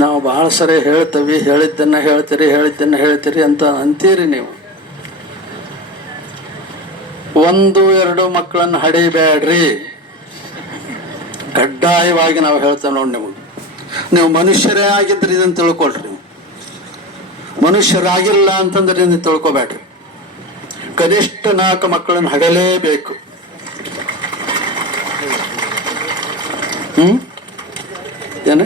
ನಾವು ಭಾಳ ಸರಿ ಹೇಳ್ತೀವಿ, ಹೇಳಿದ್ದನ್ನು ಹೇಳ್ತೀರಿ ಅಂತ ಅಂತೀರಿ ನೀವು. 1-2 ಮಕ್ಕಳನ್ನು ಹಡಿಬೇಡ್ರಿ, ಕಡ್ಡಾಯವಾಗಿ ನಾವು ಹೇಳ್ತೇವೆ ನೋಡಿ. ನೀವು ಮನುಷ್ಯರೇ ಆಗಿದ್ರೆ ಇದನ್ನು ತಿಳ್ಕೊಳ್ರಿ. ನೀವು ಮನುಷ್ಯರಾಗಿಲ್ಲ ಅಂತಂದ್ರೆ ಇದನ್ನು ತಿಳ್ಕೊಬೇಡ್ರಿ. ಕನಿಷ್ಠ 4 ಮಕ್ಕಳನ್ನು ಹಡಲೇಬೇಕು. ಏನ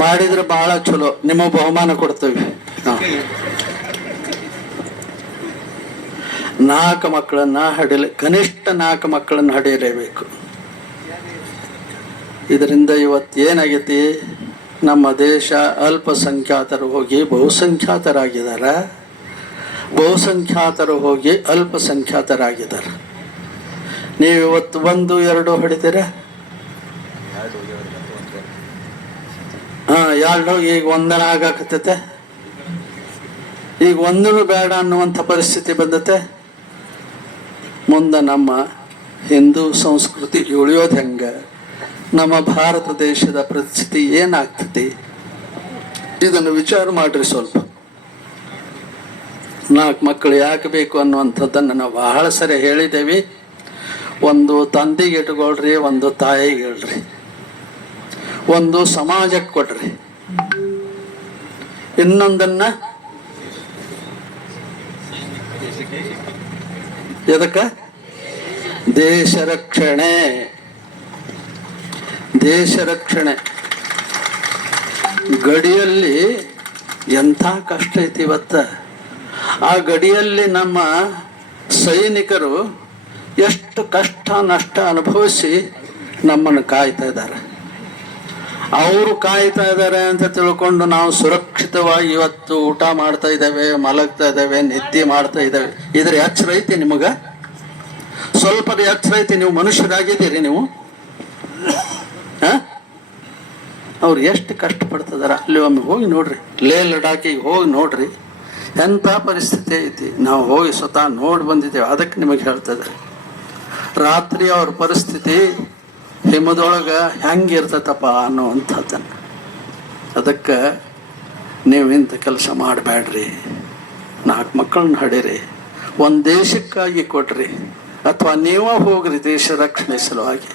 ಮಾಡಿದ್ರೆ ಬಹಳ ಚಲೋ, ನಿಮ್ಮ ಬಹುಮಾನ ಕೊಡ್ತೇವೆ. 4 ಮಕ್ಕಳನ್ನ ಕನಿಷ್ಠ 4 ಮಕ್ಕಳನ್ನು ಹಡಿಯಲೇಬೇಕು. ಇದರಿಂದ ಇವತ್ತು ಏನಾಗೈತಿ, ನಮ್ಮ ದೇಶ ಅಲ್ಪಸಂಖ್ಯಾತರು ಹೋಗಿ ಬಹುಸಂಖ್ಯಾತರಾಗಿದ್ದಾರೆ, ಬಹುಸಂಖ್ಯಾತರು ಹೋಗಿ ಅಲ್ಪಸಂಖ್ಯಾತರಾಗಿದ್ದಾರೆ. ನೀವು ಇವತ್ತು 1-2 ಹೊಡಿತೀರ, 2 ಈಗ 1 ಆಗಾಕತ್ತೈತೆ. ಈಗ 1 ಬೇಡ ಅನ್ನುವಂಥ ಪರಿಸ್ಥಿತಿ ಬಂದತೆ. ಮುಂದೆ ನಮ್ಮ ಹಿಂದೂ ಸಂಸ್ಕೃತಿ ಉಳಿಯೋದು ಹೆಂಗೆ, ನಮ್ಮ ಭಾರತ ದೇಶದ ಪರಿಸ್ಥಿತಿ ಏನಾಗ್ತತಿ, ಇದನ್ನು ವಿಚಾರ ಮಾಡ್ರಿ. ಸ್ವಲ್ಪ 4 ಮಕ್ಕಳು ಯಾಕೆ ಬೇಕು ಅನ್ನುವಂಥದ್ದನ್ನು ನಾವು ಬಹಳ ಸರಿ ಹೇಳಿದ್ದೇವೆ. ಒಂದು ತಂದೆಗೆ ಇಟ್ಕೊಳ್ರಿ, ಒಂದು ತಾಯಿಗೆ ಹೇಳ್ರಿ, ಒಂದು ಸಮಾಜಕ್ಕೆ ಕೊಡ್ರಿ, ಇನ್ನೊಂದನ್ನ ಎದಕ್ಕೆ ದೇಶ ರಕ್ಷಣೆ. ದೇಶ ರಕ್ಷಣೆ ಗಡಿಯಲ್ಲಿ ಎಂಥ ಕಷ್ಟ ಐತಿ ಇವತ್ತ. ಆ ಗಡಿಯಲ್ಲಿ ನಮ್ಮ ಸೈನಿಕರು ಎಷ್ಟು ಕಷ್ಟ ನಷ್ಟ ಅನುಭವಿಸಿ ನಮ್ಮನ್ನು ಕಾಯ್ತಾ ಇದ್ದಾರೆ. ಅವರು ಕಾಯ್ತಾ ಇದ್ದಾರೆ ಅಂತ ತಿಳ್ಕೊಂಡು ನಾವು ಸುರಕ್ಷಿತವಾಗಿ ಇವತ್ತು ಊಟ ಮಾಡ್ತಾ ಇದ್ದೇವೆ, ಮಲಗ್ತಾ ಇದ್ದೇವೆ, ನಿದ್ದೆ ಮಾಡ್ತಾ ಇದ್ದೇವೆ. ಇದ್ರ ಎಚ್ಚರ ಐತಿ ನಿಮಗೆ? ಸ್ವಲ್ಪ ಎಚ್ಚರ ಐತಿ? ನೀವು ಮನುಷ್ಯರಾಗಿದ್ದೀರಿ ನೀವು? ಅವ್ರು ಎಷ್ಟು ಕಷ್ಟಪಡ್ತಿದಾರ ಅಲ್ಲಿ ಒಮ್ಮೆ ಹೋಗಿ ನೋಡ್ರಿ. ಲಡಾಖಿಗೆ ಹೋಗಿ ನೋಡ್ರಿ, ಎಂಥ ಪರಿಸ್ಥಿತಿ ಐತಿ. ನಾವು ಹೋಗಿ ಸ್ವತಃ ನೋಡಿ ಬಂದಿದ್ದೇವೆ, ಅದಕ್ಕೆ ನಿಮಗೆ ಹೇಳ್ತಾ ಇದ್ದಾರೆ. ರಾತ್ರಿ ಅವ್ರ ಪರಿಸ್ಥಿತಿ ಹಿಮದೊಳಗೆ ಹೆಂಗಿರ್ತೈತಪ್ಪ ಅನ್ನುವಂಥದ್ದನ್ನು. ಅದಕ್ಕೆ ನೀವು ಇಂಥ ಕೆಲಸ ಮಾಡಬೇಡ್ರಿ. 4 ಮಕ್ಕಳನ್ನ ಹಡೀರಿ, ಒಂದು ದೇಶಕ್ಕಾಗಿ ಕೊಡ್ರಿ, ಅಥವಾ ನೀವೇ ಹೋಗ್ರಿ ದೇಶ ರಕ್ಷಣೆ ಸಲುವಾಗಿ,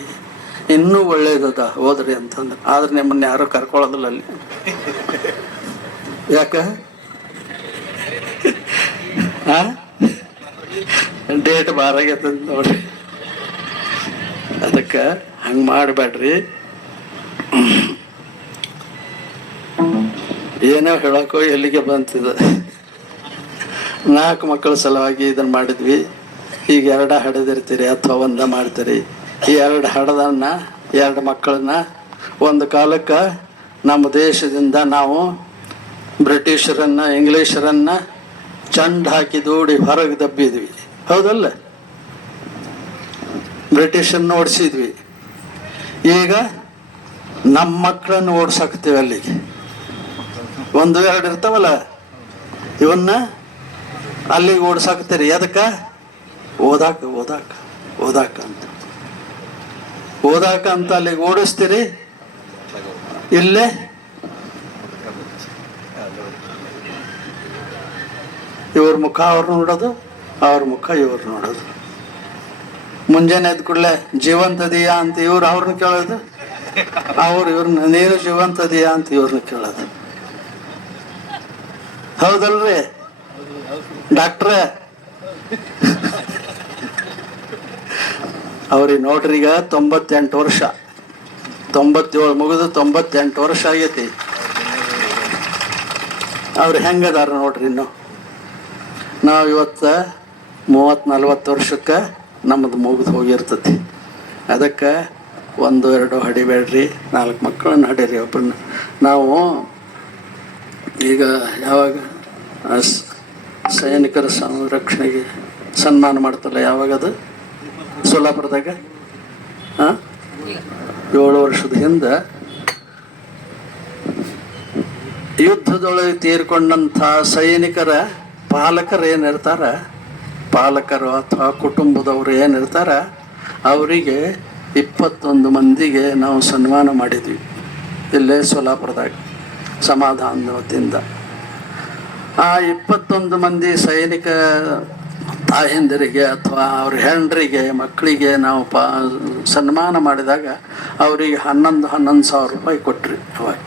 ಇನ್ನೂ ಒಳ್ಳೇದದ ಹೋದ್ರಿ ಅಂತಂದ್ರೆ. ಆದ್ರೆ ನಿಮ್ಮನ್ನ ಯಾರು ಕರ್ಕೊಳ್ಳೋದಿಲ್ಲ ಅಲ್ಲಿ. ಯಾಕ? ಡೇಟ್ ಬಾರಾಗೈತ ನೋಡ್ರಿ. ಅದಕ್ಕೆ ಹಂಗೆ ಮಾಡಬೇಡ್ರಿ. ಏನೋ ಹೇಳೋಕೋ ಎಲ್ಲಿಗೆ ಬಂತಿದೆ. 4 ಮಕ್ಕಳ ಸಲುವಾಗಿ ಇದನ್ನು ಮಾಡಿದ್ವಿ. ಈಗ 2 ಹಡೆದಿರ್ತೀರಿ ಅಥವಾ 1 ಮಾಡ್ತೀರಿ. ಈ 2 ಹಡದನ್ನ 2 ಮಕ್ಕಳನ್ನ ಒಂದು ಕಾಲಕ್ಕೆ ನಮ್ಮ ದೇಶದಿಂದ ನಾವು ಬ್ರಿಟಿಷರನ್ನ ಇಂಗ್ಲೀಷರನ್ನ ಚಂಡ್ ಹಾಕಿ ದೂಡಿ ಹೊರಗೆ ದಬ್ಬಿದ್ವಿ, ಹೌದಲ್ಲ? ಬ್ರಿಟಿಷರನ್ನ ಓಡಿಸಿದ್ವಿ. ಈಗ ನಮ್ಮ ಮಕ್ಕಳನ್ನು ಓಡ್ಸಾಕ್ತೀವಿ ಅಲ್ಲಿಗೆ. 1-2 ಇರ್ತಾವಲ್ಲ, ಇವನ್ನ ಅಲ್ಲಿಗೆ ಓಡ್ಸಾಕ್ತೀರಿ. ಅದಕ್ಕೆ ಓದಾಕ ಅಂತ ಅಲ್ಲಿಗೆ ಓಡಿಸ್ತೀರಿ. ಇಲ್ಲೇ ಇವ್ರ ಮುಖ ಅವ್ರು ನೋಡೋದು, ಅವ್ರ ಮುಖ ಇವ್ರು ನೋಡೋದು. ಮುಂಜಾನೆ ಎದ್ದ ಕೂಡಲೇ ಜೀವಂತದೀಯಾ ಅಂತ ಇವ್ರು ಅವ್ರನ್ನ ಕೇಳೋದು, ಅವ್ರು ಇವ್ರನ್ನ ನೀನು ಜೀವಂತದೀಯಾ ಅಂತ ಇವ್ರನ್ನ ಕೇಳೋದು. ಹೌದಲ್ರಿ ಡಾಕ್ಟ್ರೇ? ಅವ್ರಿಗೆ ನೋಡ್ರಿ, ಈಗ 98 ವರ್ಷ, 97 ಮುಗಿದು 98 ವರ್ಷ ಆಗೈತಿ. ಅವ್ರು ಹೆಂಗದಾರ ನೋಡ್ರಿ. ಇನ್ನು ನಾವು ಇವತ್ತು 30-40 ವರ್ಷಕ್ಕೆ ನಮ್ಮದು ಮುಗಿದು ಹೋಗಿರ್ತತಿ. ಅದಕ್ಕೆ 1-2 ಹಡಿಬೇಡ್ರಿ, 4 ಮಕ್ಕಳನ್ನ ಹಡೀರಿ. ಒಬ್ಬರನ್ನ ನಾವು ಈಗ ಯಾವಾಗ ಸೈನಿಕರ ಸಂರಕ್ಷಣೆಗೆ ಸನ್ಮಾನ ಮಾಡ್ತಲ್ಲ, ಯಾವಾಗದು ಸೋಲಾಪುರದಾಗ 7 ವರ್ಷದ ಹಿಂದೆ ಯುದ್ಧದೊಳಗೆ ತೀರ್ಕೊಂಡಂಥ ಸೈನಿಕರ ಪಾಲಕರು ಏನಿರ್ತಾರ, ಪಾಲಕರು ಅಥವಾ ಕುಟುಂಬದವರು ಏನಿರ್ತಾರ, ಅವರಿಗೆ 21 ಮಂದಿಗೆ ನಾವು ಸನ್ಮಾನ ಮಾಡಿದ್ವಿ ಇಲ್ಲೇ ಸೋಲಾಪುರದಾಗ ಸಮಾಧಾನದ ವತಿಯಿಂದ. ಆ 21 ಮಂದಿ ಸೈನಿಕ ತಾಯಂದಿರಿಗೆ ಅಥವಾ ಅವ್ರ ಹೆಂಡ್ರಿಗೆ ಮಕ್ಕಳಿಗೆ ನಾವು ಸನ್ಮಾನ ಮಾಡಿದಾಗ ಅವರಿಗೆ 11,000 ರೂಪಾಯಿ ಕೊಟ್ರಿ ಅವಾಗ.